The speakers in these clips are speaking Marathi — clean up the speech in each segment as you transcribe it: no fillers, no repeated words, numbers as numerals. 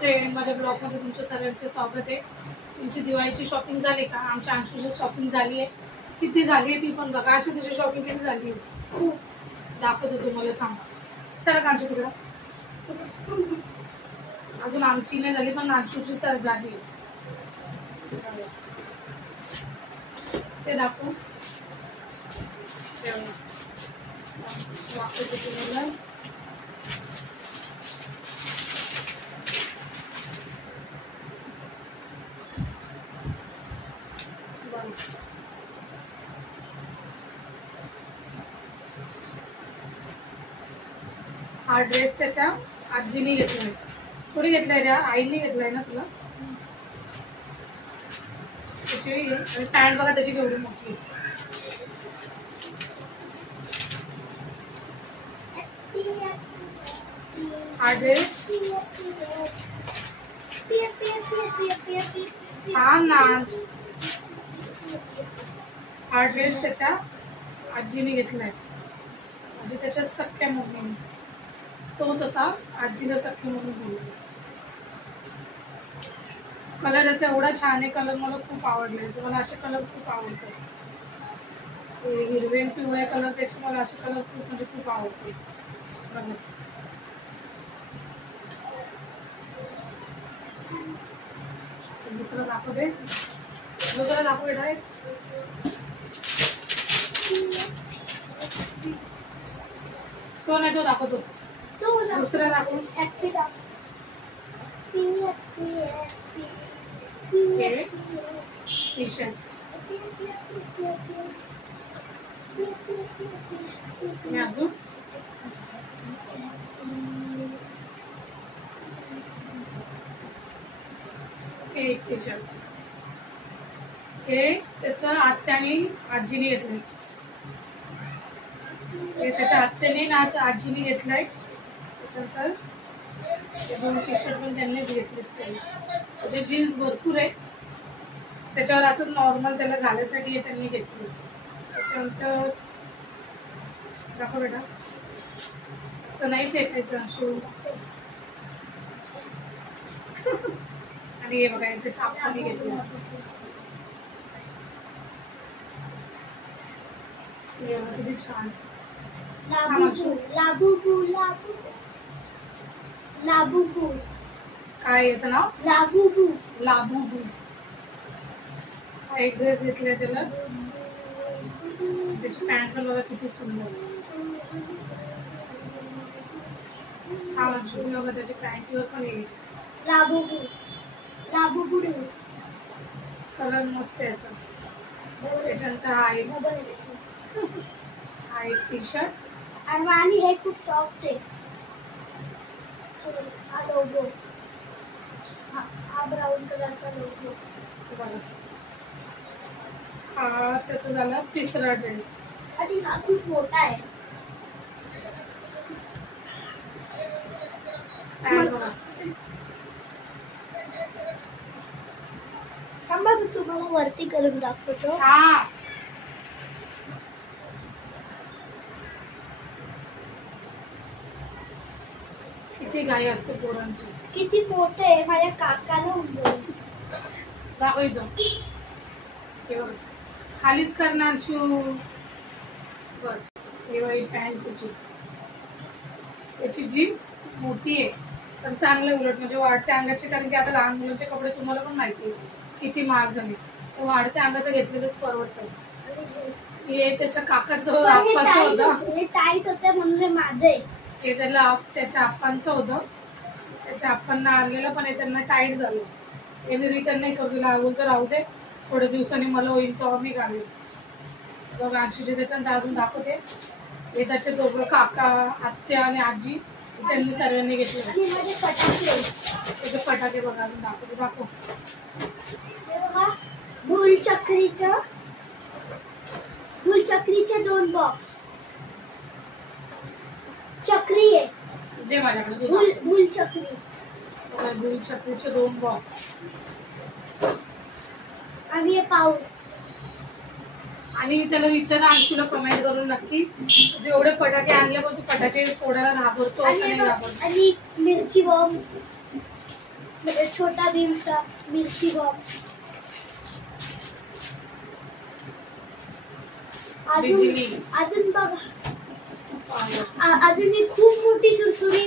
माझ्या ब्लॉगमध्ये तुमच्या सर्वांचे स्वागत आहे। तुमची दिवाळीची शॉपिंग झाली का? आमच्या अंशूची शॉपिंग झाली आहे। किती झाली आहे ती पण बघा। अशी तुझी शॉपिंग किती झाली आहे दाखवतो तुम्हाला, सांगा सर अंशू तिकडं। अजून आमची नाही झाली पण अंशूची सर झाली आहे, ते दाखवू दाखवतो तुम्हाला। हा ड्रेस त्याच्या आजीने घेतलाय। कोणी घेतलाय रे? आईने घेतलाय ना तुला? त्याची आणि पॅन्ट बघा त्याची केवढी मोठी आहे। हा ड्रेस हा नाच हा ड्रेस त्याच्या आजीने घेतलाय, म्हणजे त्याच्या सख्या मम्मीने। तो तसा आजीला सख्खी म्हणून बोलतो। कलर याचा एवढा छान आहे, कलर मला खूप आवडले। मला असे कलर खूप आवडतात, हिरवे आणि पिवळ्या कलर पेक्षा मला असे कलर खूप म्हणजे खूप आवडते। दुसरा दाखवते, दुसरा दाखव बेटा। तो नाही, तो दाखवतो, दुसरा दाखव। टी शर्ट अजून एक टी शर्ट हे त्याचं आत्याने आजीने घेतलंय, हे त्याच्या आत्याने ना आजीने घेतलंय। त्याच्यानंतर दोन टी शर्ट पण त्यांनीच घेतले। म्हणजे जीन्स भरपूर आहे त्याच्यावर, असं नॉर्मल त्याला घालायसाठी त्यांनी घेतली। त्याच्यानंतर दाखव बेटा, असं नाही फेकायचं शूज। आणि हे बघा इथे छापाने घेतलं, किती छान। लाबूबू काय याचं नाव? Labubu Labubu. हा एक ड्रेस घेतलाय त्याला, त्याची पॅन्ट पण बघा किती सुंदर। हा शूज बघा त्याची पॅन्टवर पण येईल लाबूबू लाबूबू कलर मस्त याचा। त्याच्यानंतर हा एक टी शर्ट आणि हे खूप सॉफ्ट आहे। हा लोगो, हा ब्राऊन कलरचा लोगो। हा त्याचा झाला तिसरा ड्रेस, आणि हा खूप मोठा आहे। थांबा मी तुम्हाला वरती करून दाखवतो। हा किती घाई असते पोरांची। किती मोठे आहे, माझ्या काकाला दाखव खालीच करणार शू बस। ही पॅन्ट त्याची जीन्स मोठी आहे पण चांगलं उलट म्हणजे वाढत्या अंगाचे, कारण की आता लहान मुलांचे कपडे तुम्हाला पण माहिती आहे किती महाग झाले, तर वाढत्या अंगाचं घेतलेलंच परवडतं। हे त्याच्या काकाचं आप्पाचं होतं, हे टाईट होतं म्हणून माझे हे त्याला त्याच्या आप्पांचं होतं, त्याच्या आप्पांना आणलेलं पण हे त्यांना टाईट झालं। हे मी रिटर्न नाही करू दिला, तर राहू दे थोड्या दिवसांनी मला होईल तेव्हा मी घालेल। बघा अंशूचे त्याच्यानंतर अजून दाखवते, हे त्याचे दोघं काका आत्या आणि आजी त्यांनी सर्वांनी घेतले। त्याचे फटाके बघा अजून दाखवते, दाखव। फुलचक्रीचे 2 बॉक्स, चक्री आहे दे माझ्याकडे। फुलचक्रीचे 2 बॉक्स आणि हे पाऊस। आणि त्याला विचारा अंशूला कमेंट करून नक्की, जेवढे फटाके आणले पण तू फटाके फोडायला घाबरतो का नाही घाबरतो? आणि मिरची बॉम्ब छोटा भीमचा मिरची बॉक्स, बिजली, अजून बघा अजून ही खूप मोठी सुरसुरी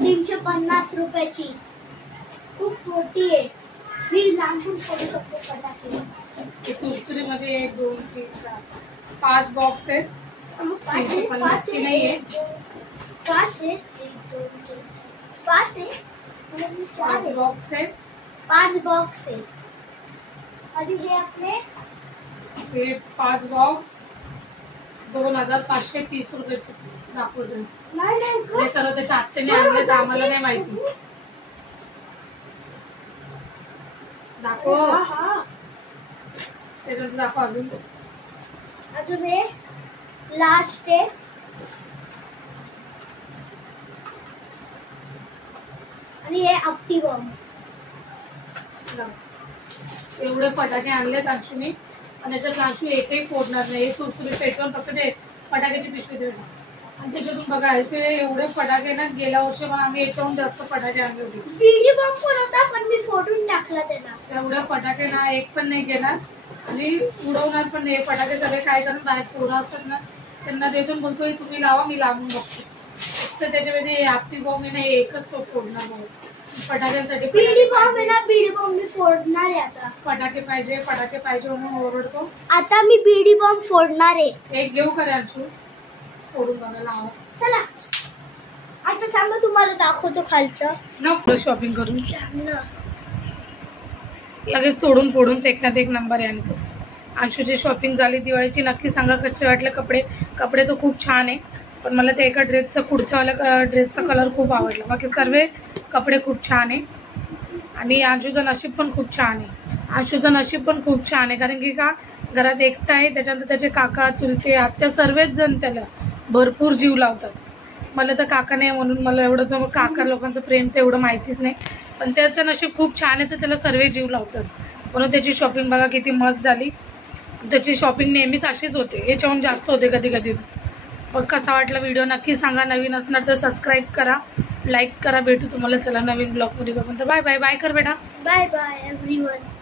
350 रुपयाची, खूप मोठी आहे. ही लांबून पडू शकतो फटाके. सुरसुरीमध्ये 1 2 3 4 5 बॉक्स आहेत. 350 ची नाहीये. 5 आहे. 1 2 3 4 5 आहे. 5 बॉक्स आहेत. 5 बॉक्स आहे. आणि हे आपले हे 5 बॉक्स 2530 रुपयाचे दाखवतो. हे सर्व त्याच्या आत्याने आणले तर आम्हाला नाही माहिती. दाखव त्याच्यात दाखव. अजून हे लास्ट आहे. आणि हे आपटी बॉम्ब. एवढे फटाके आणलेत अंशूने आणि त्याच्यात अंशू एकही फोडणार नाही. हे सुरसुरी पेटवून फक्त ते फटाक्याची पिशवी देणार. आणि त्याच्यातून बघायचे एवढे फटाके ना, गेल्या वर्षी पण आम्ही याच्याहून जास्त फटाके आणले होते. बीडी बॉम्ब पण होता पण मी फोडून टाकला त्याला. एवढे फटाके ना एक पण नाही गेला आणि उडवणार पण नाही. फटाके सगळे काय करून बाहेर पोरं असतात ना त्यांना देतून बोलतोय तुम्ही लावा, मी लावून बघतो. फक्त त्याच्यामध्ये आपली बॉम्ब नाही एकच तो फोडणार नाही. फटाक्यांसाठी बीडी बॉम्ब आहे ना, बीडी बॉम्ब मी फोडणार आहे आता. फटाके पाहिजे म्हणून ओरडतो. आता मी बीडी बॉम्ब फोडणार आहे. एक घेऊ का अंशू? फोडून बघायला आवाज. चला आता थांबा, तुम्हाला दाखवतो खालचं. नको शॉपिंग करून लगेच तोडून फोडून फेकण्यात एक नंबर आहे. आणि अंशूची शॉपिंग झाली दिवाळीची. नक्की सांगा कसे वाटले कपडे. कपडे तर खूप छान आहे पण मला ते एका ड्रेसचा कुर्त्यावाल्या ड्रेसचा कलर खूप आवडला. बाकी सर्व कपडे खूप छान आहे. आणि अंशूचं नशीब पण खूप छान आहे. कारण की का घरात एकटा आहे, त्याच्यानंतर त्याचे काका चुलते आत्या सर्वच जण त्याला भरपूर जीव लावतात. मला तर काका नाही म्हणून मला एवढं तर काका लोकांचं प्रेम तर एवढं माहितीच नाही. पण त्याचं नशीब खूप छान आहे तर त्याला सर्व जीव लावतात. म्हणून त्याची शॉपिंग बघा किती मस्त झाली. त्याची शॉपिंग नेहमीच अशीच होते, याच्याहून जास्त होते कधी कधी. मग कसा वाटला व्हिडिओ नक्की सांगा. नवीन असणार तर सबस्क्राईब करा, लाईक करा. भेटू तुम्हाला चला नवीन ब्लॉगमध्ये. Bye bye. बाय कर बेटा. Bye bye everyone.